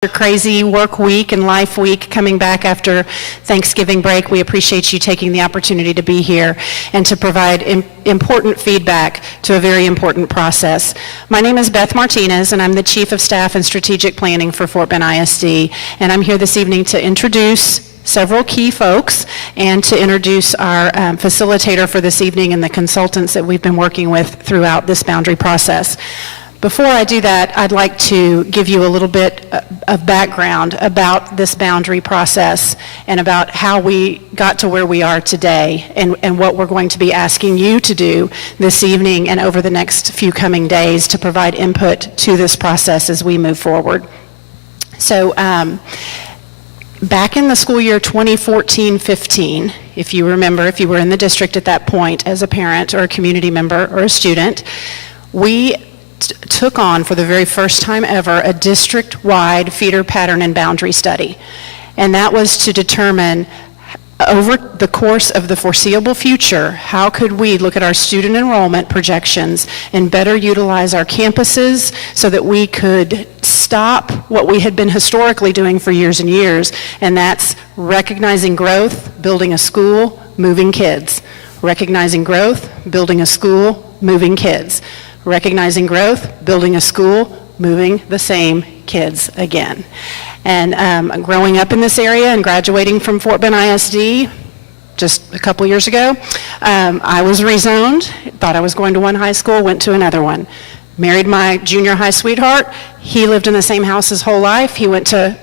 Your crazy work week and life week coming back after Thanksgiving break. We appreciate you taking the opportunity to be here and to provide important feedback to a very important process. My name is Beth Martinez, and I'm the Chief of Staff and Strategic Planning for Fort Bend ISD, and I'm here this evening to introduce several key folks and to introduce our facilitator for this evening and the consultants that we've been working with throughout this boundary process. Before I do that, I'd like to give you a little bit of background about this boundary process and about how we got to where we are today and what we're going to be asking you to do this evening and over the next few coming days to provide input to this process as we move forward. So back in the school year 2014-15, if you remember, if you were in the district at that point as a parent or a community member or a student, we took on for the very first time ever a district-wide feeder pattern and boundary study. And that was to determine over the course of the foreseeable future, how could we look at our student enrollment projections and better utilize our campuses so that we could stop what we had been historically doing for years and years, and that's recognizing growth, building a school, moving kids. Recognizing growth, building a school, moving kids. Recognizing growth, building a school, moving the same kids again. And growing up in this area and graduating from Fort Bend ISD just a couple years ago, I was rezoned, thought I was going to one high school, went to another one. Married my junior high sweetheart. He lived in the same house his whole life. He went to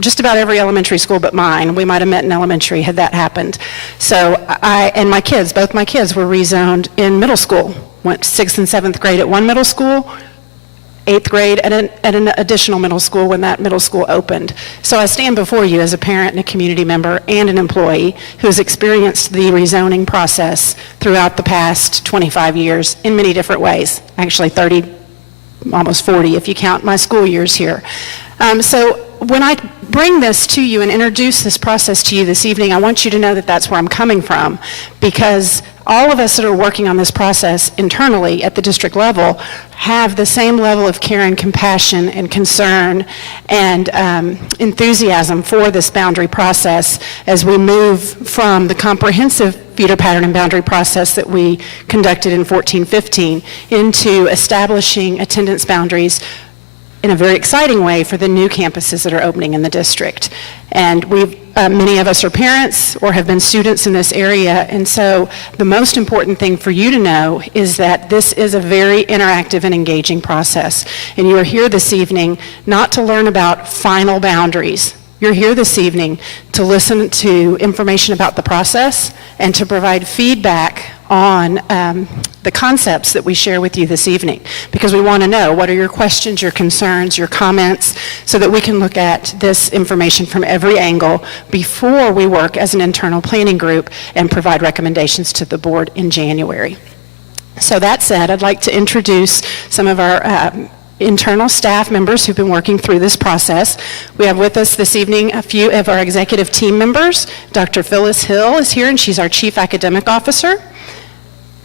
just about every elementary school but mine. We might have met in elementary had that happened. So both my kids were rezoned in middle school. Went 6th and 7th grade at one middle school, 8th grade at an additional middle school when that middle school opened. So I stand before you as a parent and a community member and an employee who has experienced the rezoning process throughout the past 25 years in many different ways. Actually 30, almost 40 if you count my school years here. So when I bring this to you and introduce this process to you this evening, I want you to know that that's where I'm coming from, because all of us that are working on this process internally at the district level have the same level of care and compassion and concern and enthusiasm for this boundary process as we move from the comprehensive feeder pattern and boundary process that we conducted in 14-15 into establishing attendance boundaries in a very exciting way for the new campuses that are opening in the district. And many of us are parents or have been students in this area, and so the most important thing for you to know is that this is a very interactive and engaging process. And you are here this evening not to learn about final boundaries. You're here this evening to listen to information about the process and to provide feedback on the concepts that we share with you this evening, because we want to know what are your questions, your concerns, your comments, so that we can look at this information from every angle before we work as an internal planning group and provide recommendations to the board in January. So that said, I'd like to introduce some of our internal staff members who've been working through this process. We have with us this evening a few of our executive team members. Dr. Phyllis Hill is here, and she's our Chief Academic Officer.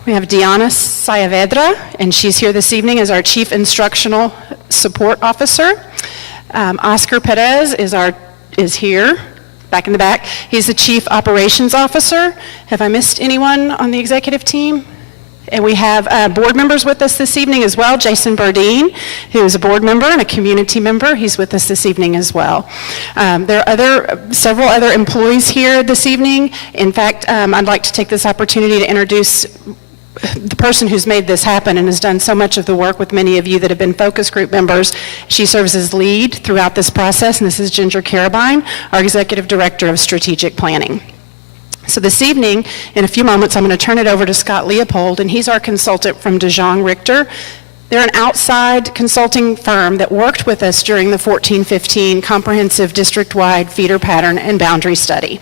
We have Diana Saavedra, and she's here this evening as our Chief Instructional Support Officer. Oscar Perez is here, back in the back. He's the Chief Operations Officer. Have I missed anyone on the executive team? And we have board members with us this evening as well. Jason Burdine, who is a board member and a community member. He's with us this evening as well. There are several other employees here this evening. In fact, I'd like to take this opportunity to introduce the person who's made this happen and has done so much of the work with many of you that have been focus group members. She serves as lead throughout this process, and this is Ginger Carabine, our Executive Director of Strategic Planning. So this evening, in a few moments, I'm going to turn it over to Scott Leopold, and he's our consultant from DeJong Richter. They're an outside consulting firm that worked with us during the 14-15 comprehensive district-wide feeder pattern and boundary study.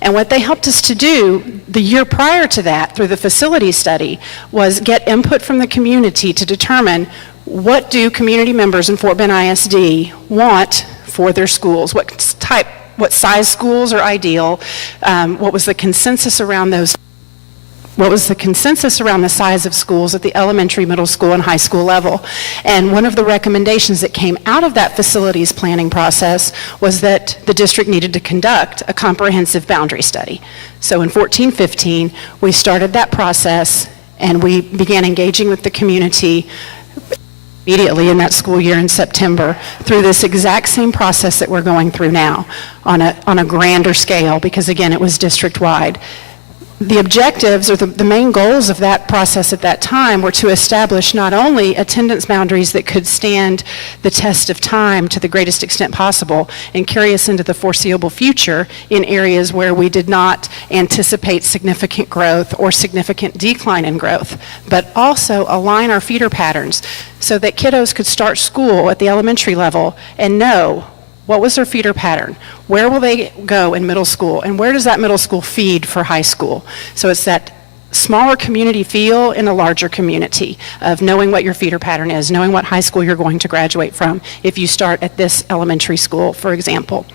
And what they helped us to do the year prior to that through the facility study was get input from the community to determine what do community members in Fort Bend ISD want for their schools, what size schools are ideal, what was the consensus around those what was the consensus around the size of schools at the elementary, middle school, and high school level. And one of the recommendations that came out of that facilities planning process was that the district needed to conduct a comprehensive boundary study. So in 14-15, we started that process, and we began engaging with the community immediately in that school year in September through this exact same process that we're going through now on a grander scale, because again, it was district-wide. The objectives, or the main goals of that process at that time, were to establish not only attendance boundaries that could stand the test of time to the greatest extent possible and carry us into the foreseeable future in areas where we did not anticipate significant growth or significant decline in growth, but also align our feeder patterns so that kiddos could start school at the elementary level and know what was their feeder pattern, where will they go in middle school, and where does that middle school feed for high school. So it's that smaller community feel in a larger community of knowing what your feeder pattern is, knowing what high school you're going to graduate from if you start at this elementary school, for example.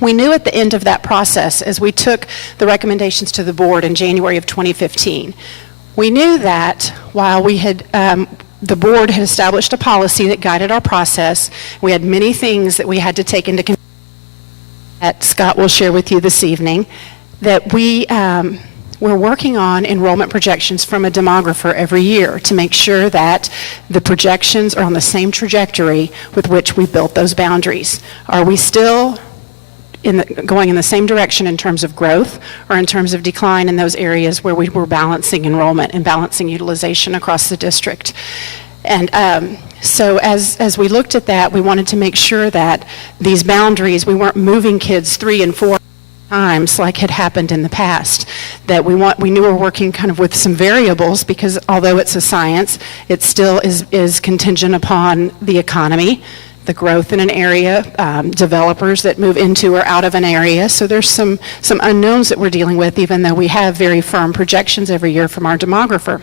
We knew at the end of that process, as we took the recommendations to the board in January of 2015, we knew that while we had the board had established a policy that guided our process. We had many things that we had to take into consideration that Scott will share with you this evening, that we're working on enrollment projections from a demographer every year to make sure that the projections are on the same trajectory with which we built those boundaries. Are we still going in the same direction in terms of growth or in terms of decline in those areas where we were balancing enrollment and balancing utilization across the district? And so as we looked at that, we wanted to make sure that these boundaries, we weren't moving kids 3 and 4 times like had happened in the past, that we knew we were working kind of with some variables, because although it's a science, it still is contingent upon the economy, the growth in an area, developers that move into or out of an area. So there's some unknowns that we're dealing with, even though we have very firm projections every year from our demographer.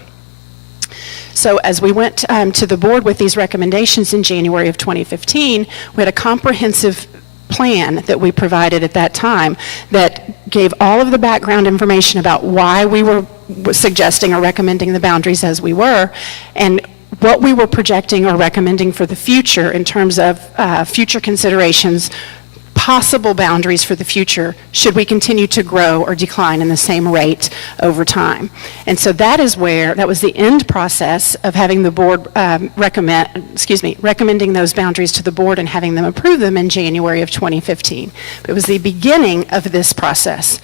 So as we went to the board with these recommendations in January of 2015, we had a comprehensive plan that we provided at that time that gave all of the background information about why we were suggesting or recommending the boundaries as we were, and what we were projecting or recommending for the future in terms of future considerations, possible boundaries for the future should we continue to grow or decline in the same rate over time. And so that was the end process of having the board recommending those boundaries to the board and having them approve them in January of 2015. It was the beginning of this process.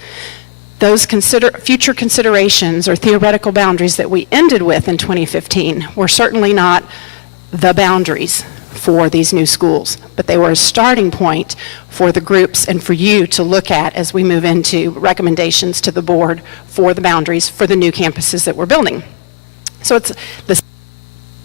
Those future considerations or theoretical boundaries that we ended with in 2015 were certainly not the boundaries for these new schools, but they were a starting point for the groups and for you to look at as we move into recommendations to the board for the boundaries for the new campuses that we're building. So it's a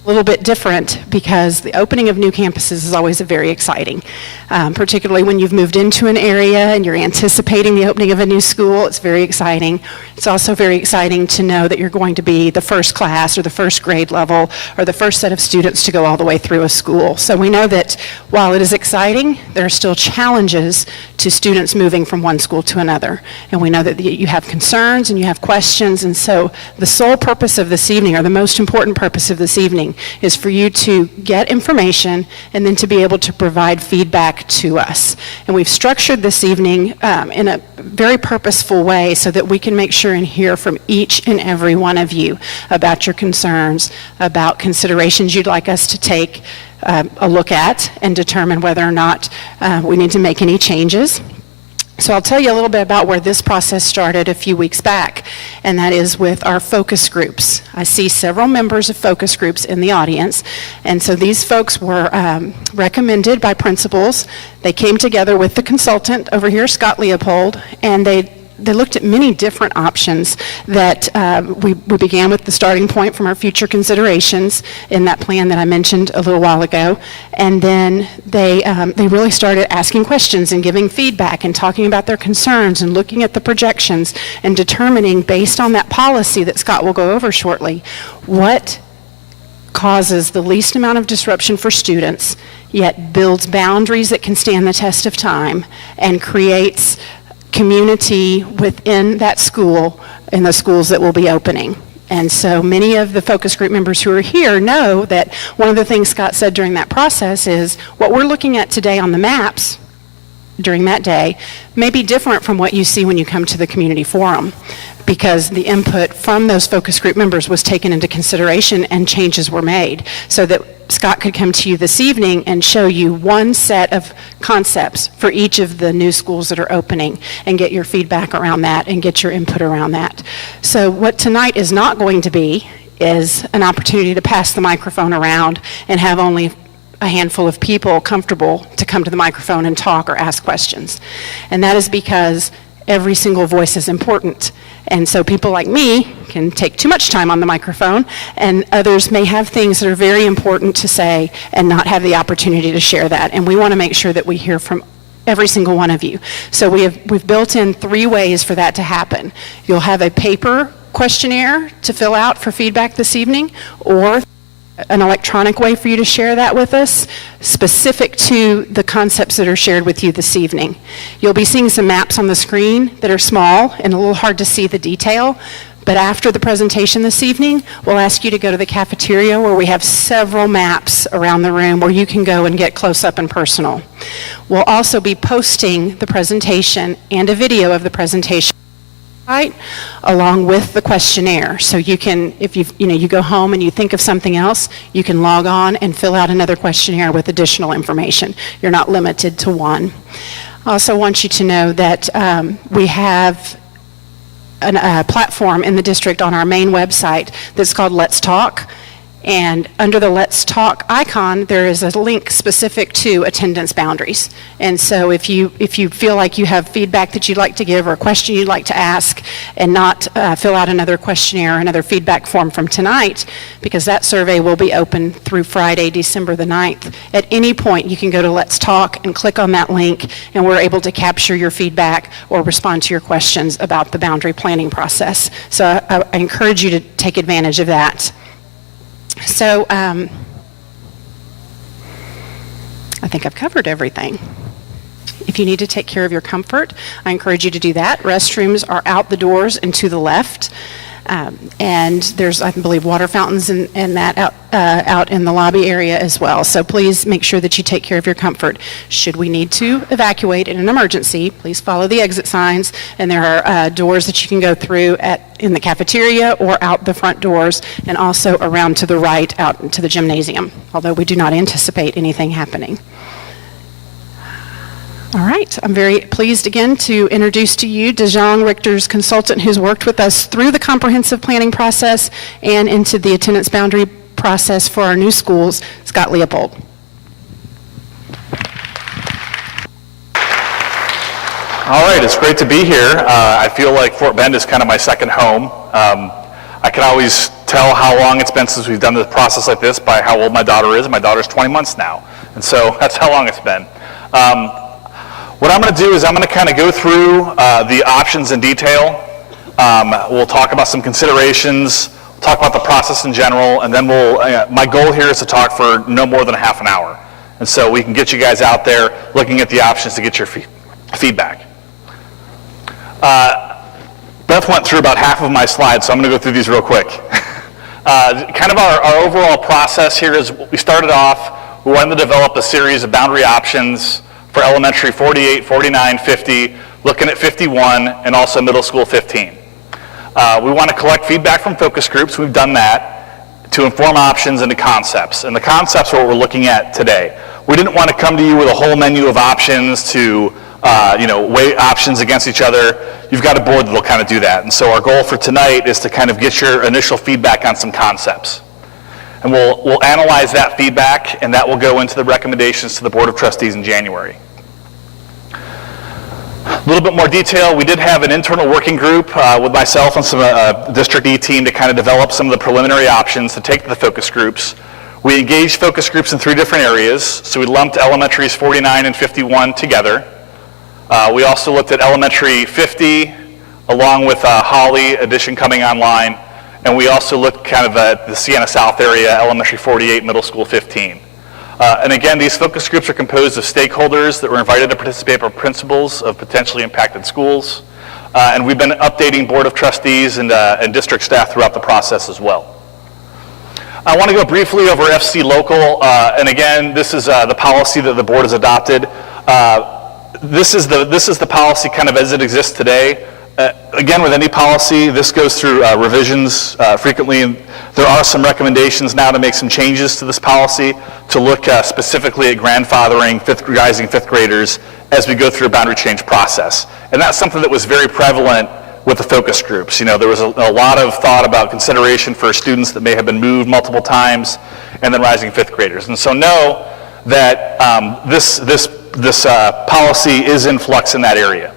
little bit different because the opening of new campuses is always very exciting, particularly when you've moved into an area and you're anticipating the opening of a new school. It's very exciting. It's also very exciting to know that you're going to be the first class or the first grade level or the first set of students to go all the way through a school. So we know that while it is exciting, there are still challenges to students moving from one school to another. And we know that you have concerns and you have questions, and so the sole purpose of this evening, or the most important purpose of this evening, is for you to get information and then to be able to provide feedback to us. And we've structured this evening in a very purposeful way so that we can make sure and hear from each and every one of you about your concerns, about considerations you'd like us to take a look at and determine whether or not we need to make any changes. So I'll tell you a little bit about where this process started a few weeks back, and that is with our focus groups. I see several members of focus groups in the audience, and so these folks were recommended by principals. They came together with the consultant over here, Scott Leopold, and they looked at many different options that we began with the starting point from our future considerations in that plan that I mentioned a little while ago. And then they really started asking questions and giving feedback and talking about their concerns and looking at the projections and determining, based on that policy that Scott will go over shortly, what causes the least amount of disruption for students, yet builds boundaries that can stand the test of time and creates community within that school in the schools that will be opening. And so many of the focus group members who are here know that one of the things Scott said during that process is what we're looking at today on the maps during that day may be different from what you see when you come to the community forum, because the input from those focus group members was taken into consideration and changes were made so that Scott could come to you this evening and show you one set of concepts for each of the new schools that are opening and get your feedback around that and get your input around that. So what tonight is not going to be is an opportunity to pass the microphone around and have only a handful of people comfortable to come to the microphone and talk or ask questions. And that is because every single voice is important. And so people like me can take too much time on the microphone, and others may have things that are very important to say and not have the opportunity to share that. And we want to make sure that we hear from every single one of you. So we've built in 3 ways for that to happen. You'll have a paper questionnaire to fill out for feedback this evening, or an electronic way for you to share that with us, specific to the concepts that are shared with you this evening. You'll be seeing some maps on the screen that are small and a little hard to see the detail, but after the presentation this evening, we'll ask you to go to the cafeteria where we have several maps around the room where you can go and get close up and personal. We'll also be posting the presentation and a video of the presentation along with the questionnaire. So you can, if you go home and you think of something else, you can log on and fill out another questionnaire with additional information. You're not limited to one. I also want you to know that we have a platform in the district on our main website that's called Let's Talk. And under the Let's Talk icon, there is a link specific to attendance boundaries. And so if you feel like you have feedback that you'd like to give or a question you'd like to ask and not fill out another questionnaire or another feedback form from tonight, because that survey will be open through Friday, December the 9th. At any point, you can go to Let's Talk and click on that link, and we're able to capture your feedback or respond to your questions about the boundary planning process. So I encourage you to take advantage of that. So I think I've covered everything. If you need to take care of your comfort, I encourage you to do that. Restrooms are out the doors and to the left. And there's, I believe, water fountains and that out in the lobby area as well. So please make sure that you take care of your comfort. Should we need to evacuate in an emergency, please follow the exit signs. And there are doors that you can go through in the cafeteria or out the front doors, and also around to the right out into the gymnasium, although we do not anticipate anything happening. All right, I'm very pleased again to introduce to you DeJong Richter's consultant who's worked with us through the comprehensive planning process and into the attendance boundary process for our new schools, Scott Leopold. All right, it's great to be here. I feel like Fort Bend is kind of my second home. I can always tell how long it's been since we've done this process like this by how old my daughter is. My daughter's 20 months now, and so that's how long it's been. What I'm going to do is I'm going to kind of go through the options in detail. We'll talk about some considerations, talk about the process in general, and then my goal here is to talk for no more than a half an hour. And so we can get you guys out there looking at the options to get your feedback. Beth went through about half of my slides, so I'm going to go through these real quick. Kind of our overall process here is we started off, we wanted to develop a series of boundary options for elementary 48, 49, 50, looking at 51, and also middle school 15. We want to collect feedback from focus groups. We've done that to inform options into concepts. And the concepts are what we're looking at today. We didn't want to come to you with a whole menu of options to weigh options against each other. You've got a board that will kind of do that. And so our goal for tonight is to kind of get your initial feedback on some concepts. And we'll analyze that feedback, and that will go into the recommendations to the Board of Trustees in January. A little bit more detail, we did have an internal working group with myself and some District E team to kind of develop some of the preliminary options to take to the focus groups. We engaged focus groups in 3 different areas, so we lumped elementaries 49 and 51 together. We also looked at elementary 50, along with Holly addition coming online. And we also looked kind of at the Siena South area, elementary 48, middle school 15. And again, these focus groups are composed of stakeholders that were invited to participate by principals of potentially impacted schools, And we've been updating Board of Trustees and district staff throughout the process as well. I want to go briefly over FC Local, and again, this is the policy that the board has adopted. This is the policy kind of as it exists today. Again, with any policy, this goes through revisions frequently, and there are some recommendations now to make some changes to this policy to look specifically at grandfathering rising fifth graders as we go through a boundary change process. And that's something that was very prevalent with the focus groups. You know, there was a lot of thought about consideration for students that may have been moved multiple times and then rising fifth graders. And so know that this policy is in flux in that area.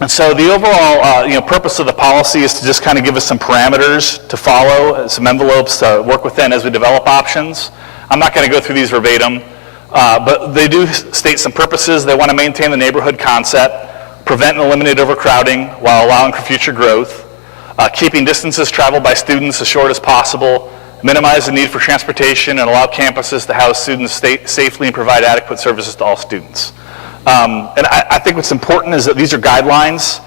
And so the overall purpose of the policy is to just kind of give us some parameters to follow, some envelopes to work within as we develop options. I'm not going to go through these verbatim, but they do state some purposes. They want to maintain the neighborhood concept, prevent and eliminate overcrowding while allowing for future growth, keeping distances traveled by students as short as possible, minimize the need for transportation, and allow campuses to house students safely and provide adequate services to all students. And I think what's important is that these are guidelines,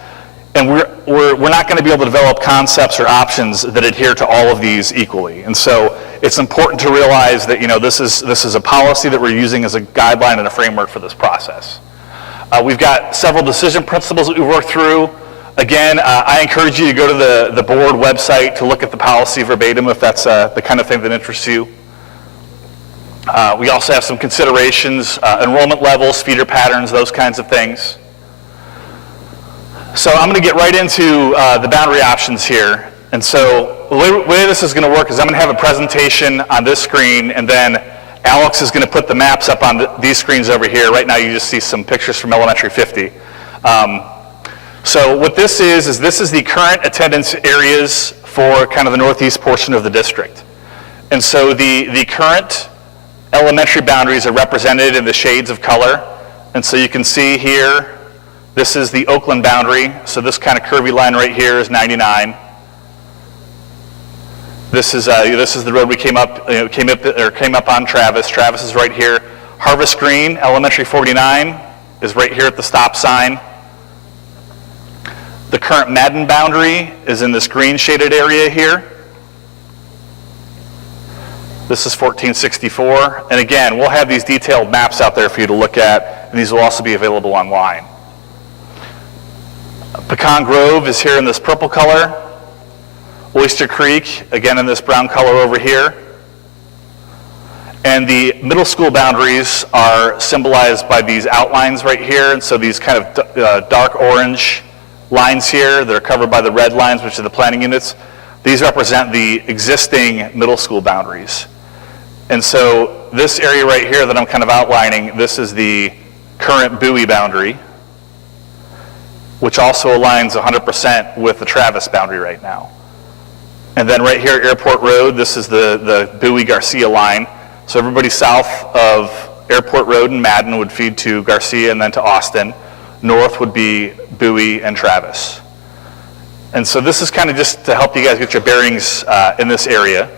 and we're not going to be able to develop concepts or options that adhere to all of these equally. And so it's important to realize that this is a policy that we're using as a guideline and a framework for this process. We've got several decision principles that we've worked through. Again, I encourage you to go to the board website to look at the policy verbatim if that's the kind of thing that interests you. We also have some considerations, enrollment levels, feeder patterns, those kinds of things. So I'm going to get right into the boundary options here. And so the way this is going to work is I'm going to have a presentation on this screen, and then Alex is going to put the maps up on these screens over here. Right now you just see some pictures from Elementary 50. So what this is this is the current attendance areas for kind of the northeast portion of the district. And so the current elementary boundaries are represented in the shades of color. And so you can see here, this is the Oakland boundary. So this kind of curvy line right here is 99. This is the road we came up on Travis. Travis is right here. Harvest Green, Elementary 49, is right here at the stop sign. The current Madden boundary is in this green shaded area here. This is 1464. And again, we'll have these detailed maps out there for you to look at, and these will also be available online. Pecan Grove is here in this purple color. Oyster Creek, again in this brown color over here. And the middle school boundaries are symbolized by these outlines right here. And so these kind of dark orange lines here that are covered by the red lines, which are the planning units. These represent the existing middle school boundaries. And so this area right here that I'm kind of outlining, this is the current Bowie boundary, which also aligns 100% with the Travis boundary right now. And then right here at Airport Road, this is the Bowie-Garcia line. So everybody south of Airport Road and Madden would feed to Garcia and then to Austin. North would be Bowie and Travis. And so this is kind of just to help you guys get your bearings in this area.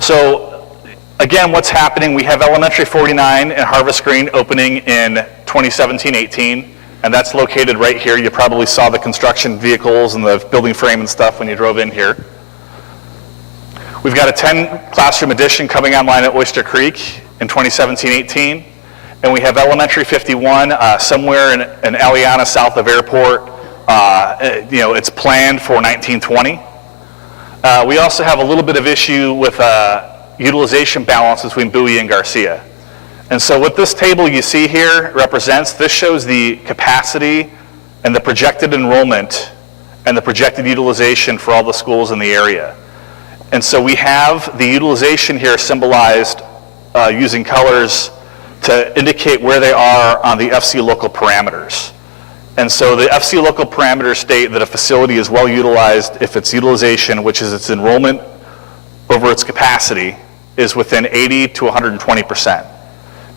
So again, what's happening, we have Elementary 49 and Harvest Green opening in 2017-18, and that's located right here. You probably saw the construction vehicles and the building frame and stuff when you drove in here. We've got a 10 classroom addition coming online at Oyster Creek in 2017-18, and we have Elementary 51 somewhere in Aliana, south of Airport. It's planned for 1920. We also have a little bit of issue with utilization balance between Bowie and Garcia. And so what this table you see here represents, this shows the capacity and the projected enrollment and the projected utilization for all the schools in the area. And so we have the utilization here symbolized using colors to indicate where they are on the FC local parameters. And so the FC local parameters state that a facility is well utilized if its utilization, which is its enrollment over its capacity, is within 80 to 120%.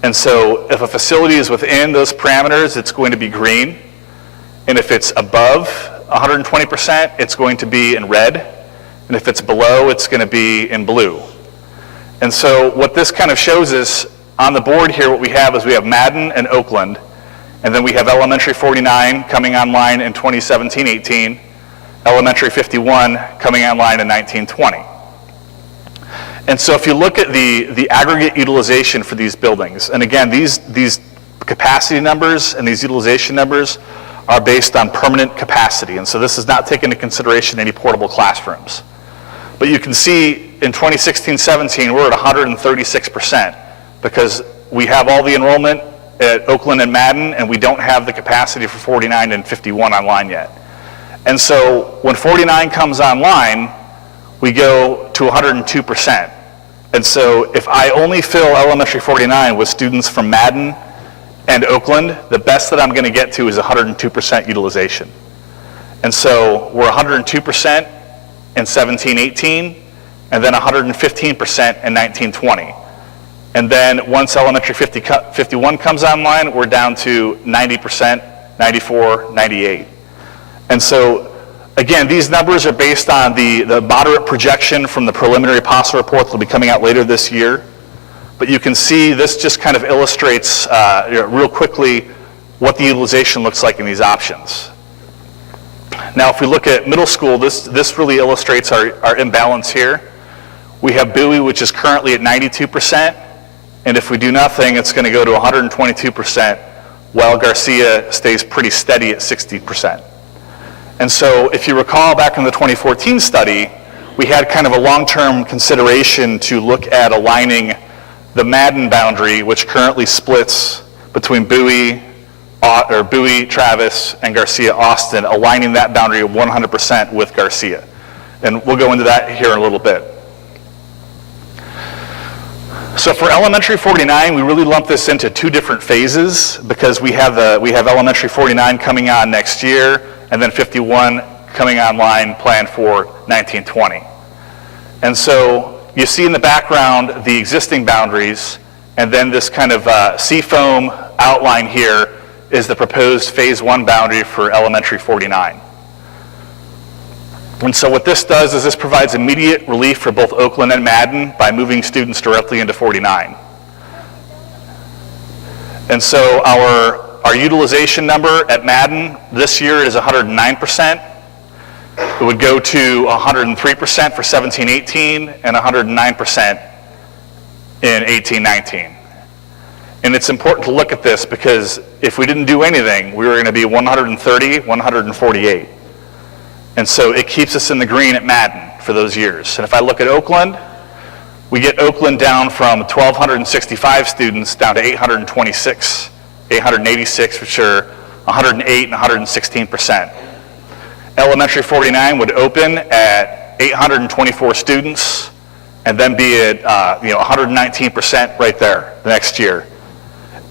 And so if a facility is within those parameters, it's going to be green. And if it's above 120%, it's going to be in red. And if it's below, it's going to be in blue. And so what this kind of shows is, on the board here, what we have is we have Madden and Oakland. And then we have Elementary 49 coming online in 2017-18, Elementary 51 coming online in 1920. And so if you look at the aggregate utilization for these buildings, and again, these capacity numbers and these utilization numbers are based on permanent capacity, and so this does not take into consideration any portable classrooms. But you can see in 2016-17, we're at 136% because we have all the enrollment at Oakland and Madden, and we don't have the capacity for 49 and 51 online yet. And so when 49 comes online, we go to 102%. And so if I only fill Elementary 49 with students from Madden and Oakland, the best that I'm going to get to is 102% utilization. And so we're 102% in 17-18, and then 115% in 19-20. And then once Elementary 51 comes online, we're down to 90%, 94, 98. And so, again, these numbers are based on the moderate projection from the preliminary PASA report that will be coming out later this year. But you can see this just kind of illustrates real quickly what the utilization looks like in these options. Now, if we look at middle school, this really illustrates our imbalance here. We have Bowie, which is currently at 92%, and if we do nothing, it's going to go to 122%, while Garcia stays pretty steady at 60%. And so if you recall back in the 2014 study, we had kind of a long-term consideration to look at aligning the Madden boundary, which currently splits between Bowie, Travis, and Garcia, Austin, aligning that boundary 100% with Garcia. And we'll go into that here in a little bit. So for Elementary 49, we really lump this into two different phases because we have Elementary 49 coming on next year, and then 51 coming online planned for 1920. And so you see in the background the existing boundaries, and then this kind of seafoam outline here is the proposed phase 1 boundary for Elementary 49. And so what this does is this provides immediate relief for both Oakland and Madden by moving students directly into 49. And so our utilization number at Madden this year is 109%. It would go to 103% for 17-18 and 109% in 18-19. And it's important to look at this because if we didn't do anything, we were going to be 130, 148. And so it keeps us in the green at Madden for those years. And if I look at Oakland, we get Oakland down from 1,265 students down to 826, 886, which are 108 and 116%. Elementary 49 would open at 824 students and then be at 119% right there the next year.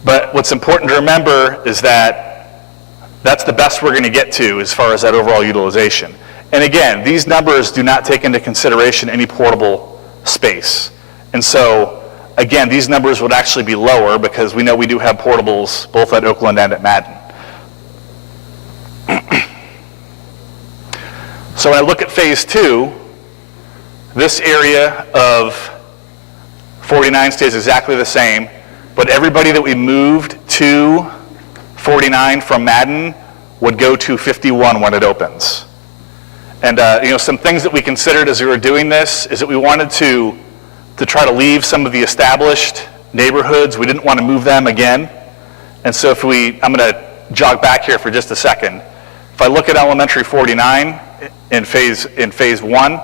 But what's important to remember is that that's the best we're going to get to as far as that overall utilization. And again, these numbers do not take into consideration any portable space. And so, again, these numbers would actually be lower because we know we do have portables both at Oakland and at Madden. So when I look at phase 2, this area of 49 stays exactly the same, but everybody that we moved to 49 from Madden would go to 51 when it opens. And some things that we considered as we were doing this is that we wanted to try to leave some of the established neighborhoods. We didn't want to move them again. And so I'm going to jog back here for just a second. If I look at Elementary 49 in phase 1,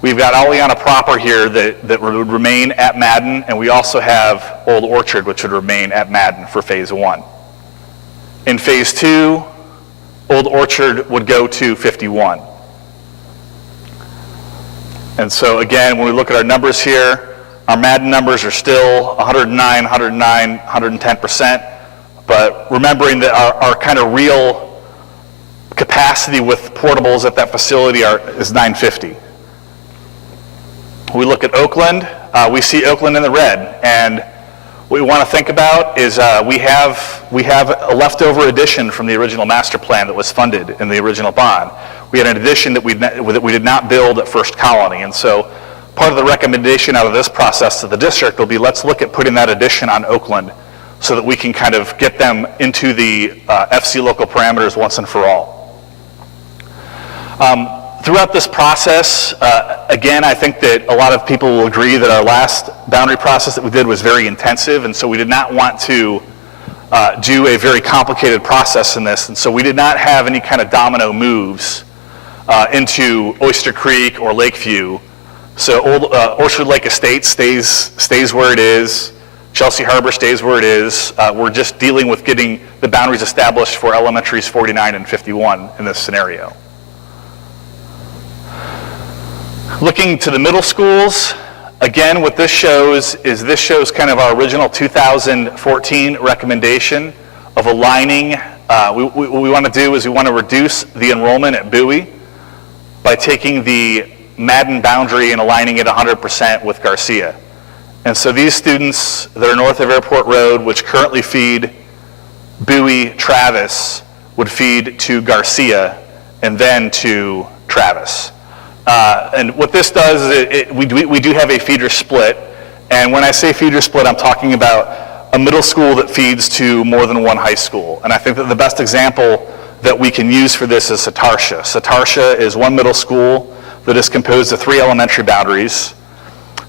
we've got Aliana proper here that would remain at Madden, and we also have Old Orchard, which would remain at Madden for phase 1. In phase 2, Old Orchard would go to 51. And so again, when we look at our numbers here, our Madden numbers are still 109, 109, 110%, but remembering that our kind of real capacity with portables at that facility is 950. We look at Oakland, we see Oakland in the red, and what we want to think about is we have a leftover addition from the original master plan that was funded in the original bond. We had an addition that we did not build at First Colony, and so part of the recommendation out of this process to the district will be let's look at putting that addition on Oakland so that we can kind of get them into the FC local parameters once and for all. Throughout this process, again, I think that a lot of people will agree that our last boundary process that we did was very intensive, and so we did not want to do a very complicated process in this, and so we did not have any kind of domino moves into Oyster Creek or Lakeview. So Old Orchard Lake Estates stays where it is. Chelsea Harbor stays where it is. We're just dealing with getting the boundaries established for elementaries 49 and 51 in this scenario. Looking to the middle schools, again, what this shows is kind of our original 2014 recommendation of aligning. What we want to do is we want to reduce the enrollment at Bowie by taking the Madden boundary and aligning it 100% with Garcia. And so these students that are north of Airport Road, which currently feed Bowie, Travis, would feed to Garcia and then to Travis. And what this does is we do have a feeder split. And when I say feeder split, I'm talking about a middle school that feeds to more than one high school. And I think that the best example that we can use for this is Satartia. Satartia is one middle school that is composed of 3 elementary boundaries.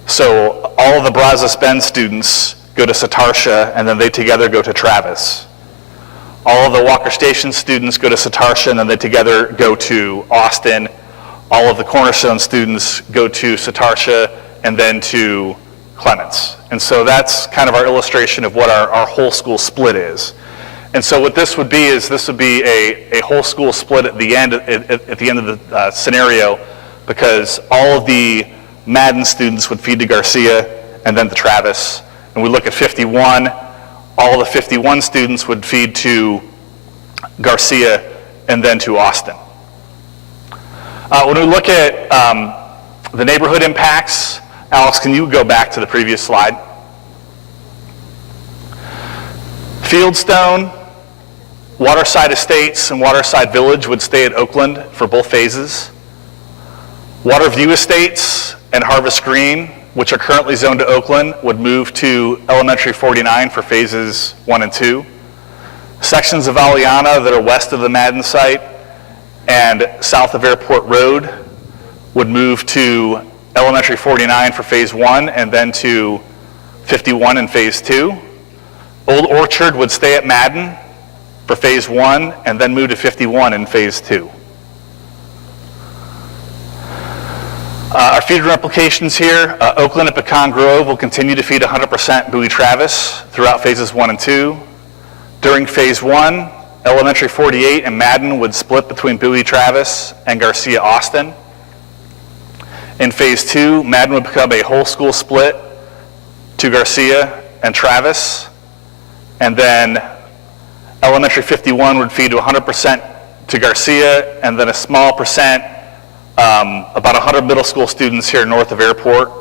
So all of the Brazos Bend students go to Satartia, and then they together go to Travis. All of the Walker Station students go to Satartia, and then they together go to Austin. All of the Cornerstone students go to Satartia and then to Clements. And so that's kind of our illustration of what our whole school split is. And so what this would be is a whole school split at the end of the scenario, because all of the Madden students would feed to Garcia and then to Travis. And we look at 51, all of the 51 students would feed to Garcia and then to Austin. When we look at the neighborhood impacts, Alex, can you go back to the previous slide? Fieldstone, Waterside Estates, and Waterside Village would stay at Oakland for both phases. Waterview Estates and Harvest Green, which are currently zoned to Oakland, would move to Elementary 49 for phases 1 and 2. Sections of Aliana that are west of the Madden site and south of Airport Road would move to Elementary 49 for phase 1 and then to 51 in phase 2. Old Orchard would stay at Madden for phase 1 and then move to 51 in phase 2. Our feeder implications here, Oakland and Pecan Grove will continue to feed 100% Bowie Travis throughout phases 1 and 2. During phase 1, Elementary 48 and Madden would split between Bowie Travis and Garcia Austin. In phase 2, Madden would become a whole school split to Garcia and Travis. And then Elementary 51 would feed to 100% to Garcia, and then a small percent, about 100 middle school students here north of Airport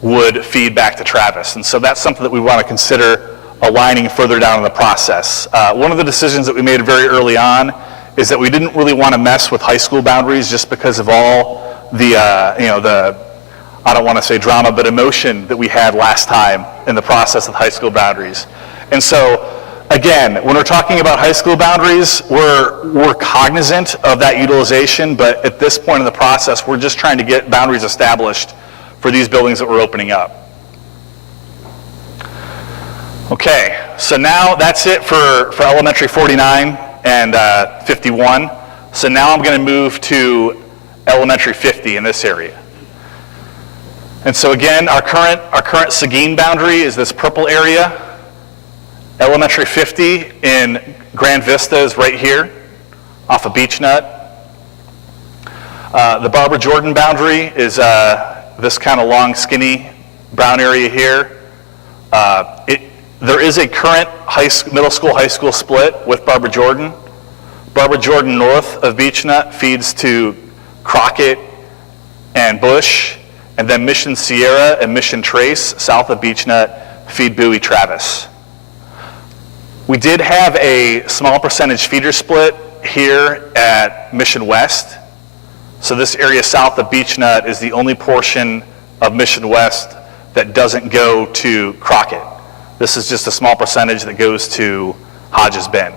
would feed back to Travis. And so that's something that we want to consider aligning further down in the process. One of the decisions that we made very early on is that we didn't really want to mess with high school boundaries just because of all the, I don't want to say drama, but emotion that we had last time in the process of high school boundaries. And so, again, when we're talking about high school boundaries, we're cognizant of that utilization, but at this point in the process, we're just trying to get boundaries established for these buildings that we're opening up. Okay, so now that's it for Elementary 49 and 51. So now I'm going to move to Elementary 50 in this area. And so again, our current Seguin boundary is this purple area. Elementary 50 in Grand Vista is right here, off of Beech Nut. The Barbara Jordan boundary is this kind of long, skinny brown area here. There is a current middle school, high school split with Barbara Jordan. Barbara Jordan north of Beech Nut feeds to Crockett and Bush, and then Mission Sierra and Mission Trace south of Beech Nut feed Bowie Travis. We did have a small percentage feeder split here at Mission West. So this area south of Beech Nut is the only portion of Mission West that doesn't go to Crockett. This is just a small percentage that goes to Hodges Bend.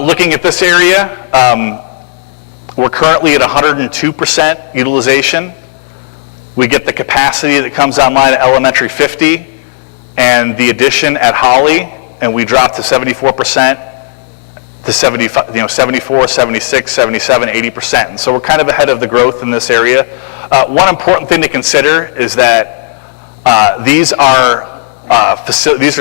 Looking at this area, we're currently at 102% utilization. We get the capacity that comes online at Elementary 50 and the addition at Holly, and we drop to 74%, to 74, 76, 77, 80%. And so we're kind of ahead of the growth in this area. One important thing to consider is that these are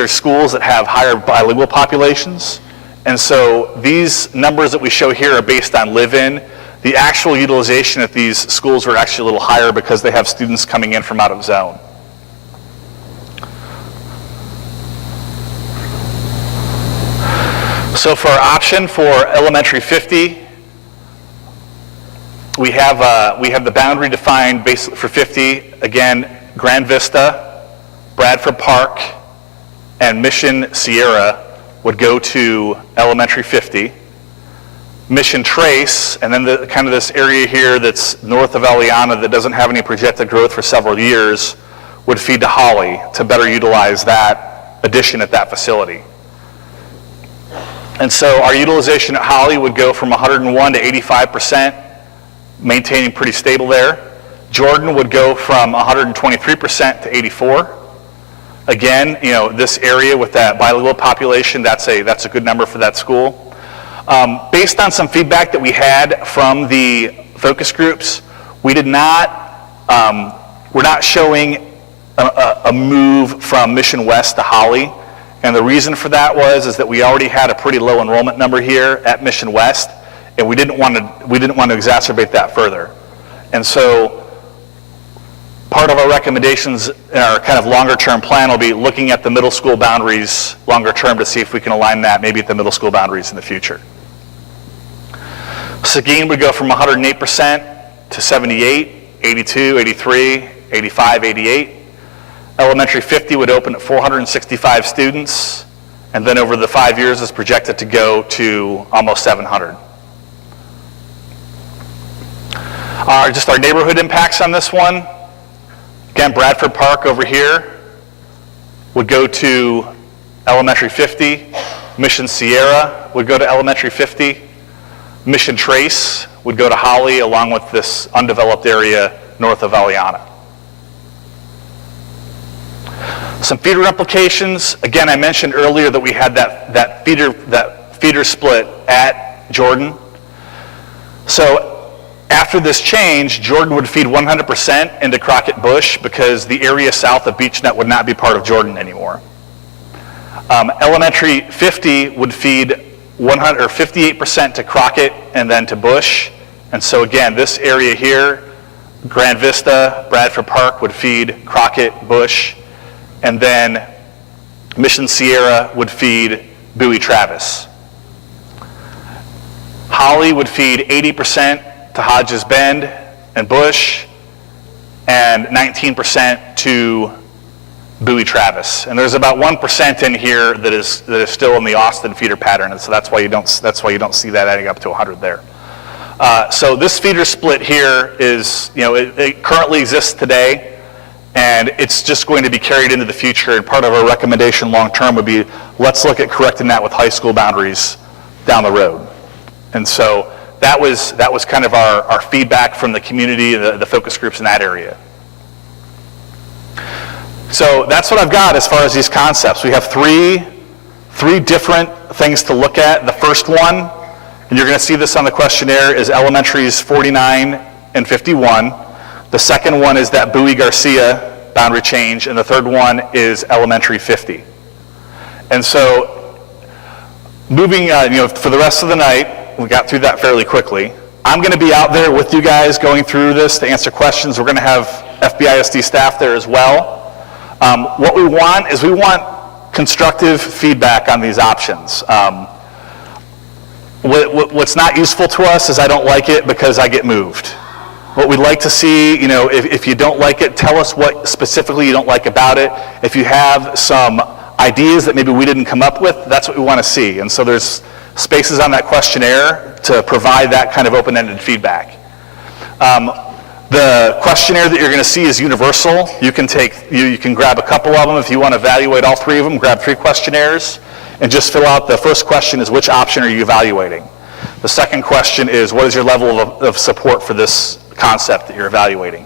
schools that have higher bilingual populations. And so these numbers that we show here are based on live-in. The actual utilization at these schools are actually a little higher because they have students coming in from out of zone. So for our option for Elementary 50, we have the boundary defined basically for 50. Again, Grand Vista, Bradford Park, and Mission Sierra would go to Elementary 50. Mission Trace, and then kind of this area here that's north of Eliana that doesn't have any projected growth for several years, would feed to Holly to better utilize that addition at that facility. And so our utilization at Holly would go from 101 to 85%, maintaining pretty stable there. Jordan would go from 123% to 84. Again, this area with that bilingual population, that's a good number for that school. Based on some feedback that we had from the focus groups, we're not showing a move from Mission West to Holly. And the reason for that is that we already had a pretty low enrollment number here at Mission West, and we didn't want to exacerbate that further. And so part of our recommendations in our kind of longer term plan will be looking at the middle school boundaries longer term to see if we can align that maybe at the middle school boundaries in the future. Seguin would go from 108% to 78, 82, 83, 85, 88. Elementary 50 would open at 465 students, and then over the 5 years is projected to go to almost 700. Just our neighborhood impacts on this one. Again, Bradford Park over here would go to Elementary 50. Mission Sierra would go to Elementary 50. Mission Trace would go to Holly along with this undeveloped area north of Eliana. Some feeder implications. Again, I mentioned earlier that we had that feeder split at Jordan. So after this change, Jordan would feed 100% into Crockett Bush because the area south of BeachNet would not be part of Jordan anymore. Elementary 50 would feed 58% to Crockett and then to Bush. And so again, this area here, Grand Vista, Bradford Park would feed Crockett, Bush, and then Mission Sierra would feed Bowie Travis. Holly would feed 80% to Hodges Bend and Bush, and 19% to Bowie Travis. And there's about 1% in here that is still in the Austin feeder pattern, and so that's why you don't see that adding up to 100 there. So this feeder split here is, it currently exists today, and it's just going to be carried into the future. And part of our recommendation long term would be, let's look at correcting that with high school boundaries down the road. And so that was kind of our feedback from the community, the focus groups in that area. So that's what I've got as far as these concepts. We have three different things to look at. The first one, and you're going to see this on the questionnaire, is elementaries 49 and 51. The second one is that Bowie-Garcia boundary change, and the third one is elementary 50. And so moving, for the rest of the night, we got through that fairly quickly. I'm going to be out there with you guys going through this to answer questions. We're going to have FBISD staff there as well. What we want is constructive feedback on these options. What's not useful to us is I don't like it because I get moved. What we'd like to see, if you don't like it, tell us what specifically you don't like about it. If you have some ideas that maybe we didn't come up with, that's what we want to see. And so there's spaces on that questionnaire to provide that kind of open-ended feedback. The questionnaire that you're going to see is universal. You can grab a couple of them. If you want to evaluate all 3 of them, grab 3 questionnaires and just fill out. The first question is, which option are you evaluating? The second question is, what is your level of support for this concept that you're evaluating?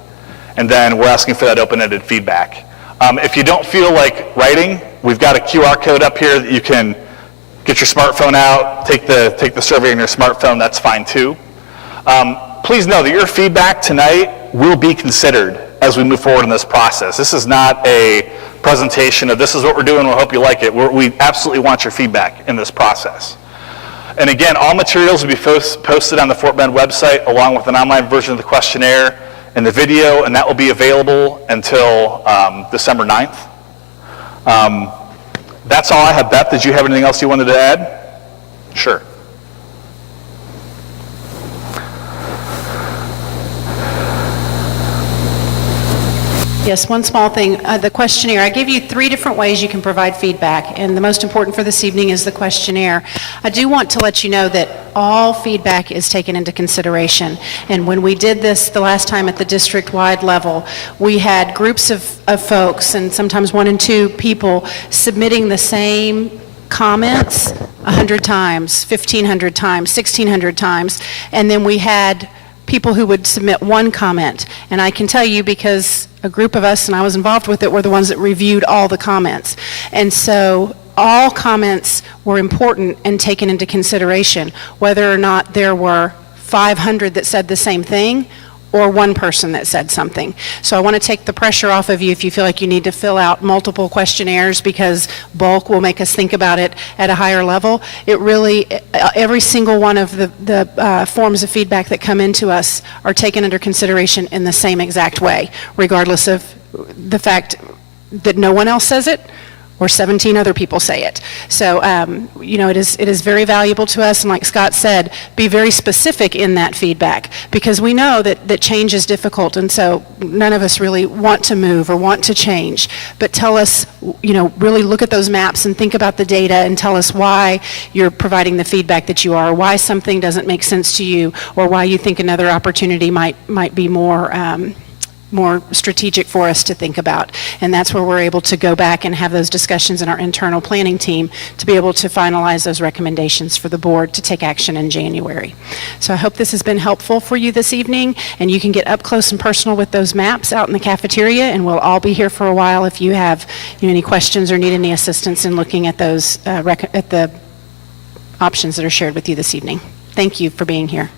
And then we're asking for that open-ended feedback. If you don't feel like writing, we've got a QR code up here that you can get your smartphone out, take the survey on your smartphone. That's fine too. Please know that your feedback tonight will be considered as we move forward in this process. This is not a presentation of this is what we're doing, we hope you like it. We absolutely want your feedback in this process. And again, all materials will be posted on the Fort Bend website along with an online version of the questionnaire and the video, and that will be available until December 9th. That's all I have. Beth, did you have anything else you wanted to add? Sure. Yes, one small thing. The questionnaire, I gave you 3 different ways you can provide feedback, and the most important for this evening is the questionnaire. I do want to let you know that all feedback is taken into consideration, and when we did this the last time at the district-wide level, we had groups of folks, and sometimes 1 and 2 people, submitting the same comments 100 times, 1,500 times, 1,600 times, and then we had people who would submit 1 comment. And I can tell you, because a group of us, and I was involved with it, were the ones that reviewed all the comments. And so all comments were important and taken into consideration, whether or not there were 500 that said the same thing or 1 person that said something. So I want to take the pressure off of you if you feel like you need to fill out multiple questionnaires, because bulk will make us think about it at a higher level. It really, every single one of the forms of feedback that come into us are taken under consideration in the same exact way, regardless of the fact that no one else says it or 17 other people say it. So, it is very valuable to us, and like Scott said, be very specific in that feedback, because we know that change is difficult, and so none of us really want to move or want to change. But tell us, really look at those maps and think about the data and tell us why you're providing the feedback that you are, or why something doesn't make sense to you, or why you think another opportunity might be more strategic for us to think about. And that's where we're able to go back and have those discussions in our internal planning team to be able to finalize those recommendations for the board to take action in January. So I hope this has been helpful for you this evening, and you can get up close and personal with those maps out in the cafeteria, and we'll all be here for a while if you have any questions or need any assistance in looking at those at the options that are shared with you this evening. Thank you for being here.